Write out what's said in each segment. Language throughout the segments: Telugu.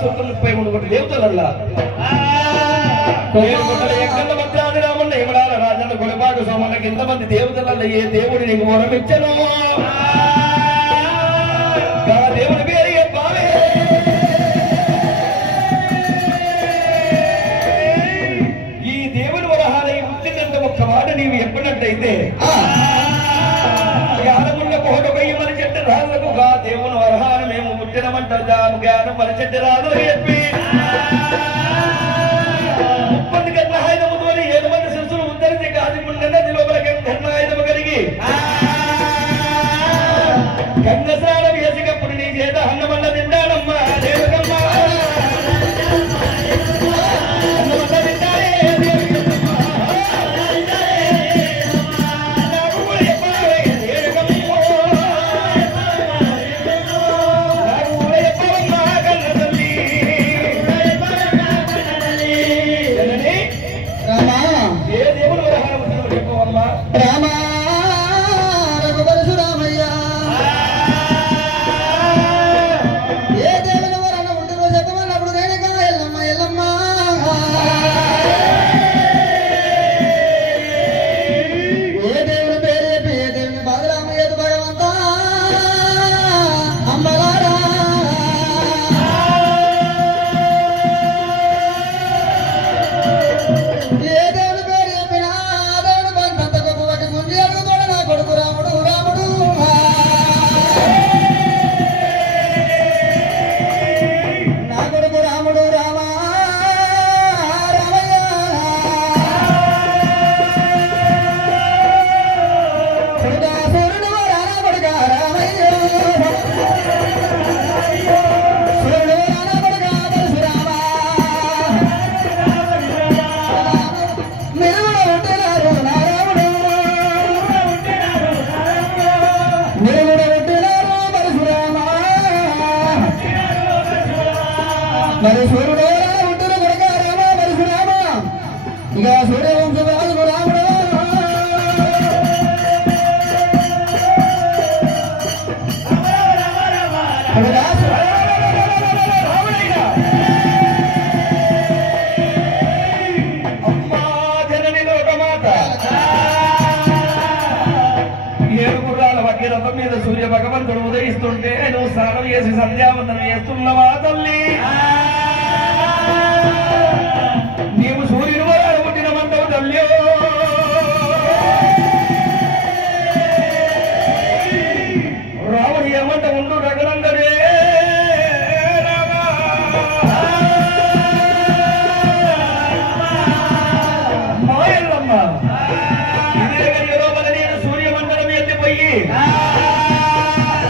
33 కోట్ల దేవతలల్లా ఎక్కడ మధ్యాది రామన్న యమడాల రాజన్న కొలపాటు సోమన్నకి ఎంతమంది దేవతలల్ల ఏ దేవుడి నీకు వరమిచ్చను దేవుడి పేరు చెప్పాలి ఈ దేవుని వరహాల పుట్టినంత ఒక్క మాట నీవు చెప్పినట్టయితే జ్ఞానమున్న కోట వెయ్యమని చెట్టు రాళ్ళకు గా దేవుని వరహాలు మేము పుట్టినమంట జ్ఞానం మన చెట్టు రాదు చెప్పి 30 గంటల ఆయుధముతోని 7 మంది శిశువులు ఉద్ధరించి కాజీపుండ నది లోపలికి ఘర్ణాయుధము కలిగి గంగసాల వేసికప్పుడు నీ చేత అన్నమల్ల తింటానమ్మా దేవకమ్మ అన్నమల్ల తింటానే మరి సూర్యుడు ఉంటారు కొడుక రామ పరశురామ ఇక సూర్యవంశరాజు రాముడు అమ్మా జనని లోకమాత 7 గుర్రాల వగ్గిరథం మీద సూర్య భగవంతుడు ఉదయిస్తుంటే నువ్వు స్నానం చేసి సంధ్యావందనం చేస్తున్నవా తల్లి నీవు సూర్యుడు వరాలు పుట్టినమంటావు తల్లి రాముడు ఏమంట ఉండు రఘునందనే మాయల్లమ్మ ఇదే గడియ లోపల నేను సూర్యమండలం వెళ్ళిపోయి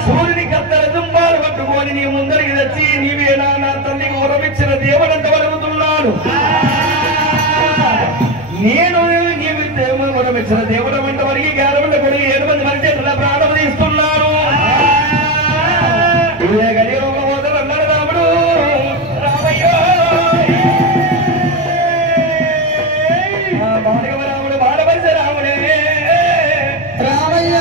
సూర్యుని కత్తల దుంబాలు పట్టుకొని నీ ముందరికి తెచ్చి నీవేనా నా తల్లికి వరమిచ్చిన దేవుడంత వరుగుతున్నాను నేను నీవి దేవుడు వరమిచ్చిన దేవుడు వెంట వరకు గారమంట కొడిగి 7 మంది మనిషి ప్రాణం తీస్తున్నాను ఇదే గడియ లోపల అన్నాడు రాముడు రామయ్యో రాముడు బాలపరిచే రాముడే రామయ్య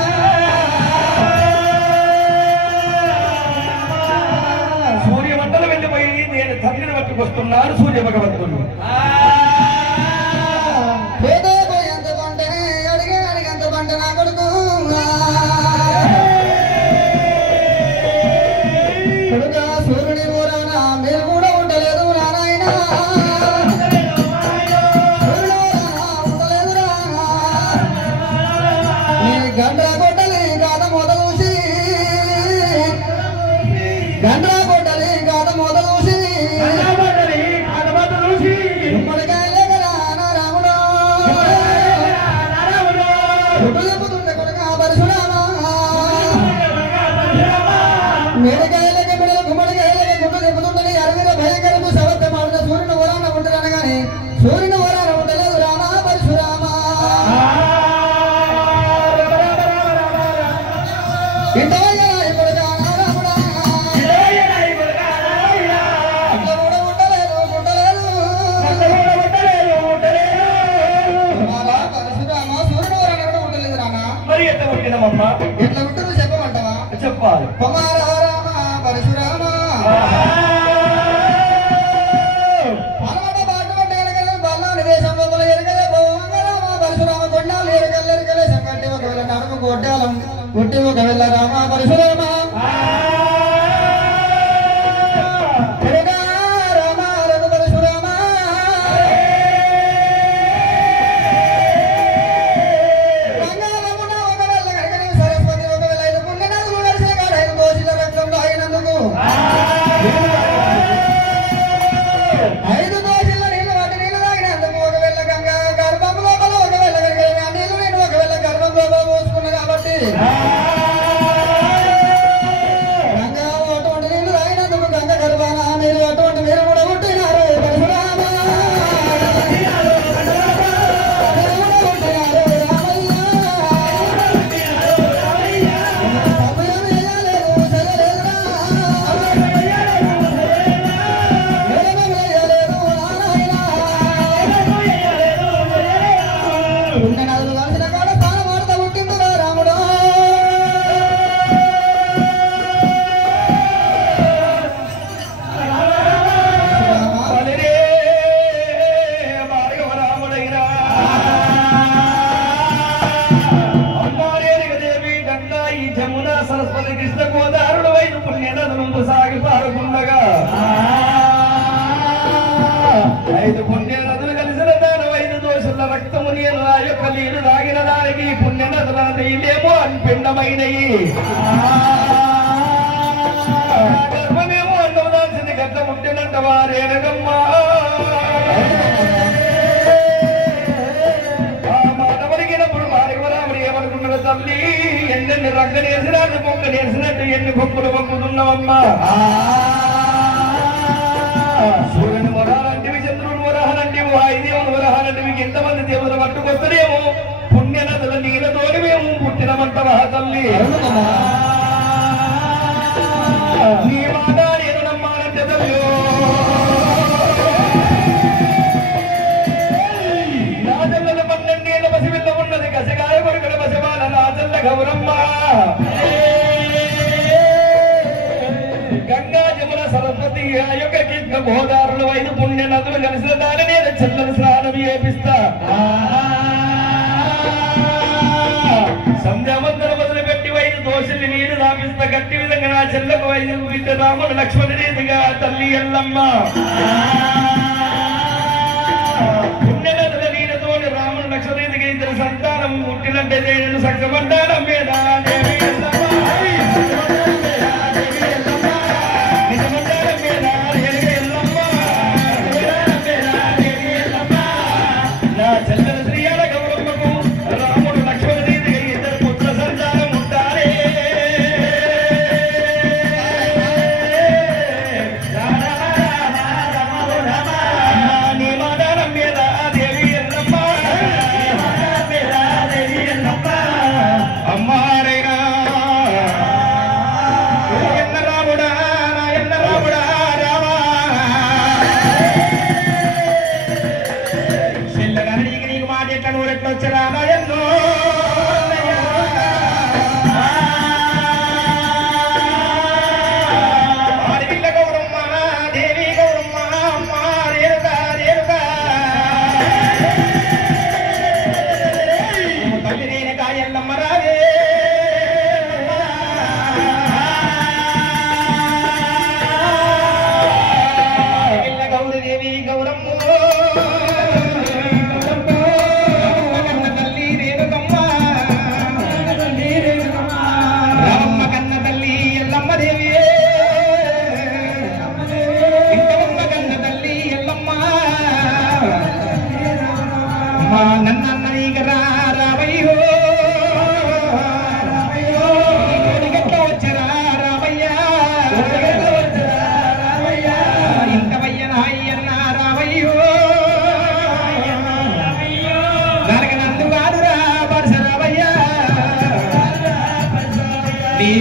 సూర్యమండలం వెళ్ళిపోయి నేను తండ్రిని పట్టుకొస్తున్నాను సూర్య భగవంతుడు సూర్యుని ఊరాన మీరు కూడా ఉండలేదు నారాయణ గండ్రా కొట్టలి గాథ మొదలూసి గండ్రా కొట్టలి గాథ మొదలూసి గుమ్మడికాయలే కదా రాముడు గుడ్డు చెప్పుతుండే కొడుక పరశురామా మేడకాయలకి బిడలు గుమ్మడికాయలకి గుడ్డు చెప్పుతుంటే అరవిలో భయంకరము సవత్త మాడిన సూర్యుని వరాన ఉంటారని కానీ సూర్యుని వరాన ఉండలేదు రామా పరశురామా ఎట్లా ఉంటారు చెప్పమంటావా చెప్పాలి పరశురామ నడుము కొట్టాలం కొట్టి ఒకవేళ రామ పరశురామ సూర్యుని వరాలంటివి చంద్రుని వరాలంటివి వాయుదేవుని వరాలంటివి ఎంతమంది దేవులు పట్టుకొస్తలేము పుణ్యనదుల నీళ్ళతోని మేము పుట్టినమంటవా తల్లి నీ మాట నేను నమ్మాలంటే తల్లి నా జల్లల 12 ఏళ్ళ పసిపిల్ల ఉన్నది కసగాయ కొడుకుల పసివాల నా జల్ల గౌరమ్మ గంగా జమున సరస్వతి యొక్క కింద గోదావరులు 5 పుణ్య నదులు కలిసిన దాని నేను చల్లని స్నానం చేపిస్తా సంధ్యామంతరం మొదలుపెట్టి 5 దోషుల్ని నీరు దాపిస్తా గట్టి విధంగా నా చెల్లకు 5 బిడ్డ రాముడు లక్ష్మణ రీతిగా తల్లి ఎల్లమ్మ పుణ్య నదుల నీరుతోని రాముడు లక్ష్మణ రీతిగా 2 సంతానం పుట్టినంటే నేను సక్కమంటానం మీద నీ